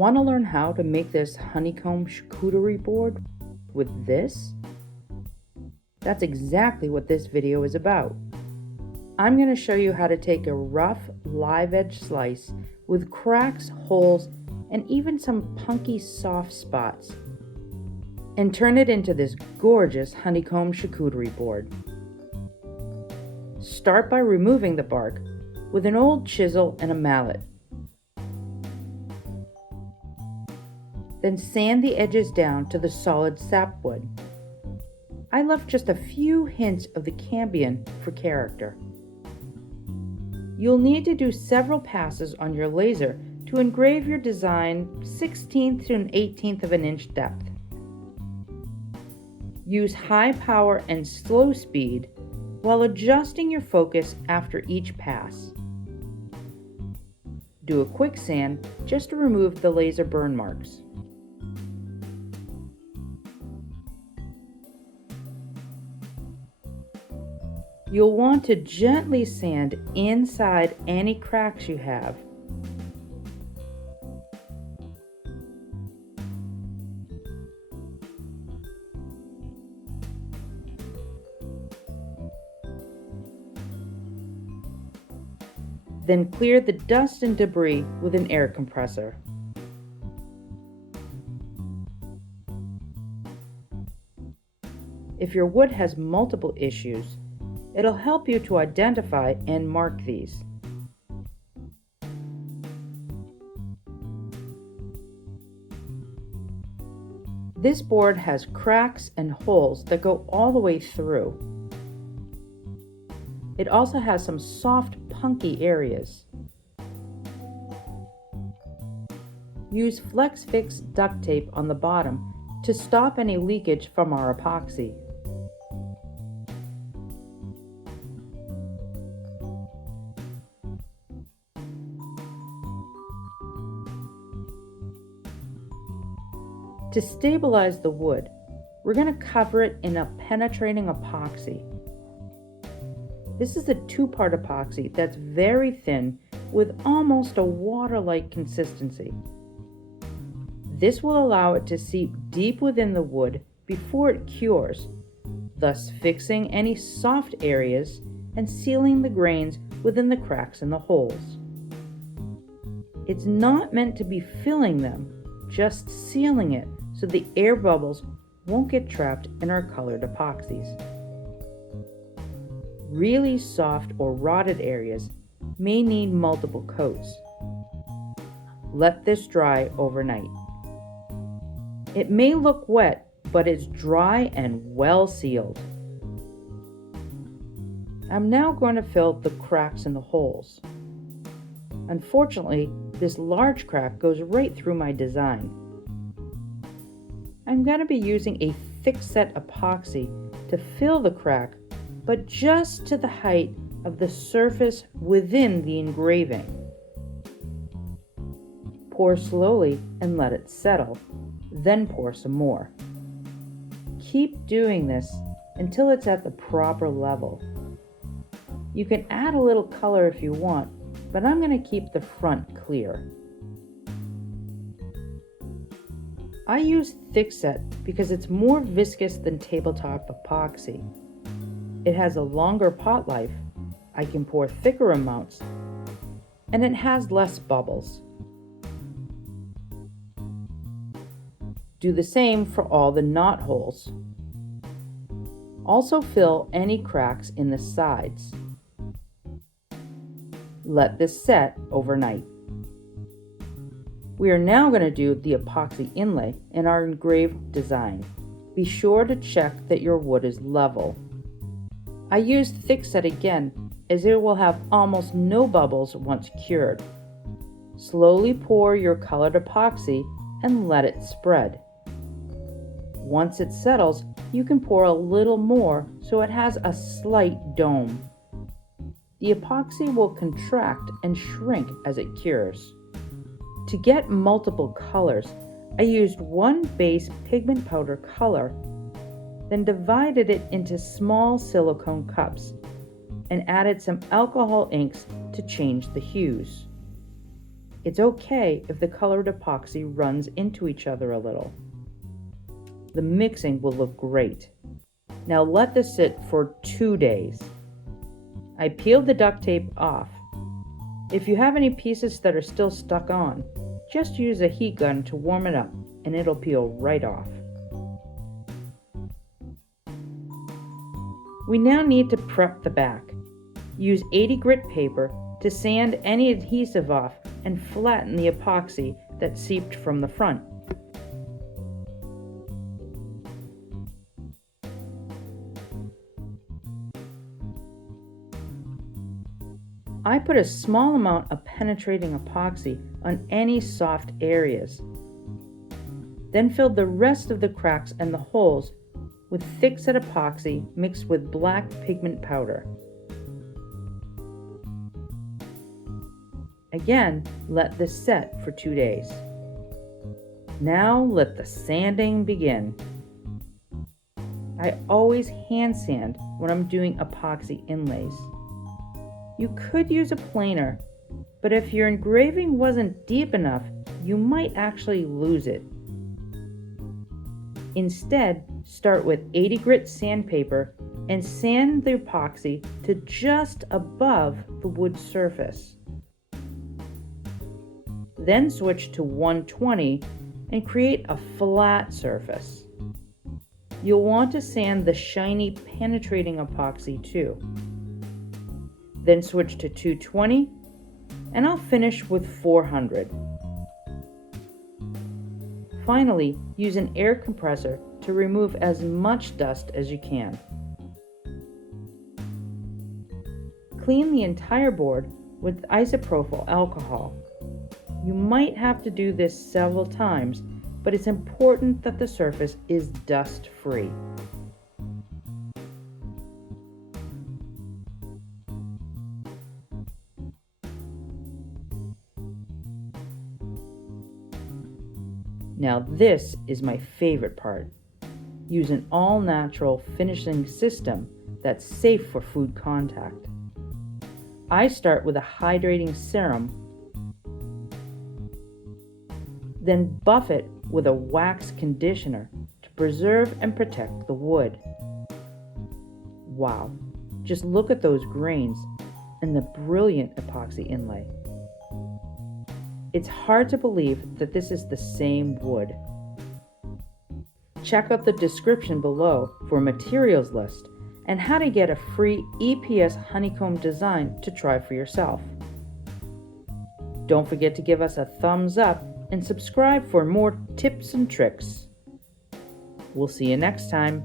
Want to learn how to make this honeycomb charcuterie board with this? That's exactly what this video is about. I'm going to show you how to take a rough, live edge slice with cracks, holes, and even some punky soft spots, and turn it into this gorgeous honeycomb charcuterie board. Start by removing the bark with an old chisel and a mallet. Then sand the edges down to the solid sapwood. I left just a few hints of the cambium for character. You'll need to do several passes on your laser to engrave your design 1/16 to 1/18 of an inch depth. Use high power and slow speed while adjusting your focus after each pass. Do a quick sand just to remove the laser burn marks. You'll want to gently sand inside any cracks you have. Then clear the dust and debris with an air compressor. If your wood has multiple issues, it'll help you to identify and mark these. This board has cracks and holes that go all the way through. It also has some soft, punky areas. Use Flex Fix duct tape on the bottom to stop any leakage from our epoxy. To stabilize the wood, we're going to cover it in a penetrating epoxy. This is a two-part epoxy that's very thin with almost a water-like consistency. This will allow it to seep deep within the wood before it cures, thus fixing any soft areas and sealing the grains within the cracks and the holes. It's not meant to be filling them, just sealing it so the air bubbles won't get trapped in our colored epoxies. Really soft or rotted areas may need multiple coats. Let this dry overnight. It may look wet, but it's dry and well sealed. I'm now going to fill the cracks in the holes. Unfortunately, this large crack goes right through my design. I'm going to be using a thick-set epoxy to fill the crack, but just to the height of the surface within the engraving. Pour slowly and let it settle, then pour some more. Keep doing this until it's at the proper level. You can add a little color if you want, but I'm going to keep the front clear. I use thickset because it's more viscous than tabletop epoxy. It has a longer pot life, I can pour thicker amounts, and it has less bubbles. Do the same for all the knot holes. Also fill any cracks in the sides. Let this set overnight. We are now going to do the epoxy inlay in our engraved design. Be sure to check that your wood is level. I used thickset again as it will have almost no bubbles once cured. Slowly pour your colored epoxy and let it spread. Once it settles, you can pour a little more so it has a slight dome. The epoxy will contract and shrink as it cures. To get multiple colors, I used one base pigment powder color, then divided it into small silicone cups and added some alcohol inks to change the hues. It's okay if the colored epoxy runs into each other a little. The mixing will look great. Now let this sit for 2 days. I peeled the duct tape off. If you have any pieces that are still stuck on, just use a heat gun to warm it up and it'll peel right off. We now need to prep the back. Use 80 grit paper to sand any adhesive off and flatten the epoxy that seeped from the front. I put a small amount of penetrating epoxy on any soft areas, then filled the rest of the cracks and the holes with thick-set epoxy mixed with black pigment powder. Again, let this set for 2 days. Now let the sanding begin. I always hand sand when I'm doing epoxy inlays. You could use a planer, but if your engraving wasn't deep enough, you might actually lose it. Instead, start with 80 grit sandpaper and sand the epoxy to just above the wood surface. Then switch to 120 and create a flat surface. You'll want to sand the shiny penetrating epoxy too. Then switch to 220 and I'll finish with 400. Finally, use an air compressor to remove as much dust as you can. Clean the entire board with isopropyl alcohol. You might have to do this several times, but it's important that the surface is dust-free. Now this is my favorite part. Use an all-natural finishing system that's safe for food contact. I start with a hydrating serum, then buff it with a wax conditioner to preserve and protect the wood. Wow, just look at those grains and the brilliant epoxy inlay. It's hard to believe that this is the same wood. Check out the description below for a materials list and how to get a free EPS honeycomb design to try for yourself. Don't forget to give us a thumbs up and subscribe for more tips and tricks. We'll see you next time.